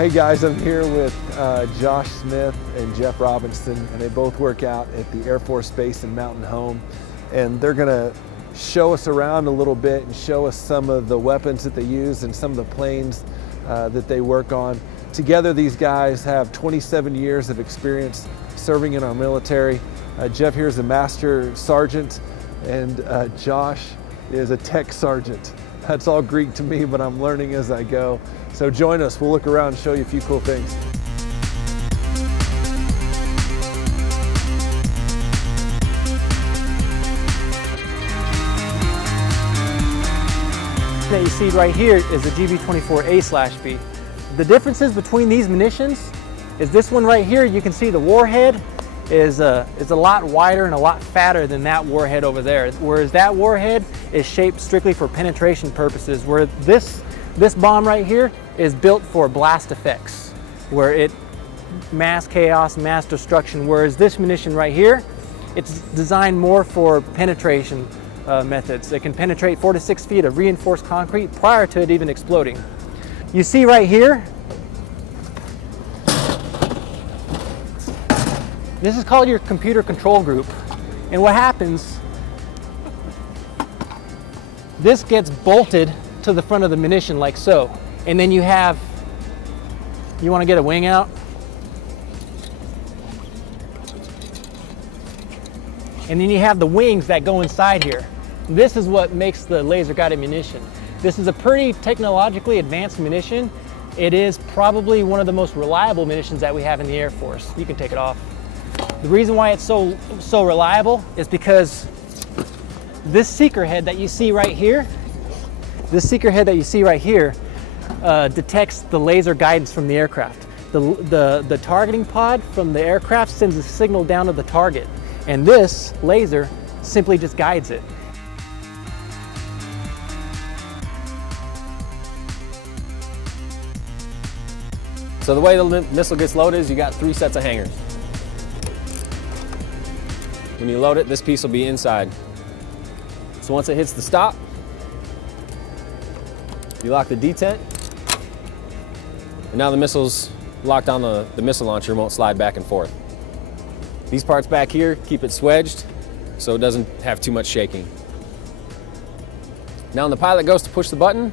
Hey guys, I'm here with Josh Smith and Jeff Robinson, and they both work out at the Air Force Base in Mountain Home. And they're gonna show us around a little bit and show us some of the weapons that they use and some of the planes that they work on. Together, these guys have 27 years of experience serving in our military. Jeff here is a master sergeant, and Josh is a tech sergeant. That's all Greek to me, but I'm learning as I go. So join us, we'll look around and show you a few cool things. That you see right here is the GV24A/B. The differences between these munitions is this one right here, you can see the warhead is a lot wider and a lot fatter than that warhead over there. Whereas that warhead is shaped strictly for penetration purposes, where this bomb right here is built for blast effects, where it mass chaos, mass destruction, whereas this munition right here, it's designed more for penetration methods. It can penetrate 4 to 6 feet of reinforced concrete prior to it even exploding. You see right here, this is called your computer control group. And what happens, this gets bolted to the front of the munition like so. And then you want to get a wing out? And then you have the wings that go inside here. This is what makes the laser guided munition. This is a pretty technologically advanced munition. It is probably one of the most reliable munitions that we have in the Air Force. You can take it off. The reason why it's so reliable is because this seeker head that you see right here, detects the laser guidance from the aircraft. The targeting pod from the aircraft sends a signal down to the target, and this laser simply just guides it. So the way the missile gets loaded is you got 3 sets of hangers. When you load it, this piece will be inside. So once it hits the stop, you lock the detent, and now the missile's locked on the missile launcher, won't slide back and forth. These parts back here keep it swedged so it doesn't have too much shaking. Now when the pilot goes to push the button,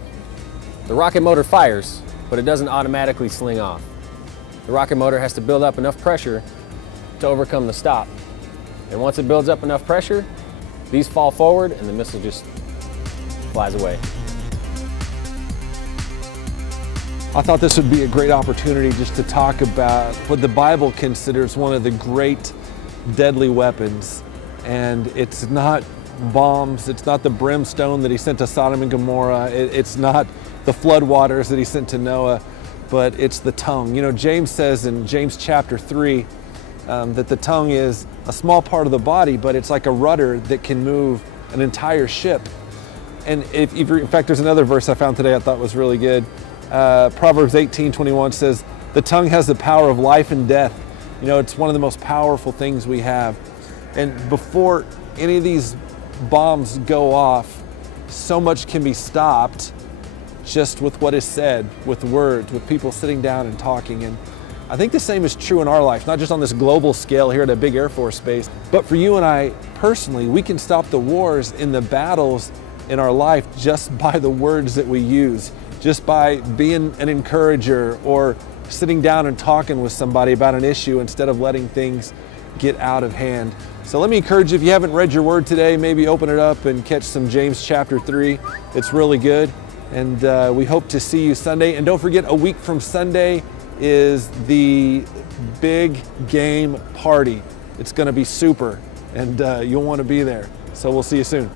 the rocket motor fires, but it doesn't automatically sling off. The rocket motor has to build up enough pressure to overcome the stop. And once it builds up enough pressure, these fall forward and the missile just flies away. I thought this would be a great opportunity just to talk about what the Bible considers one of the great deadly weapons. And it's not bombs, it's not the brimstone that he sent to Sodom and Gomorrah, it's not the flood waters that he sent to Noah, but it's the tongue. You know, James says in James chapter 3 that the tongue is a small part of the body, but it's like a rudder that can move an entire ship. And in fact, there's another verse I found today I thought was really good. Proverbs 18:21 says, the tongue has the power of life and death. You know, it's one of the most powerful things we have. And before any of these bombs go off, so much can be stopped just with what is said, with words, with people sitting down and talking. And I think the same is true in our life, not just on this global scale here at a big Air Force base, but for you and I personally, we can stop the wars in the battles in our life just by the words that we use, just by being an encourager or sitting down and talking with somebody about an issue instead of letting things get out of hand. So let me encourage you, if you haven't read your word today, maybe open it up and catch some James chapter 3. It's really good. And we hope to see you Sunday. And don't forget, a week from Sunday is the big game party. It's going to be super, and you'll want to be there. So we'll see you soon.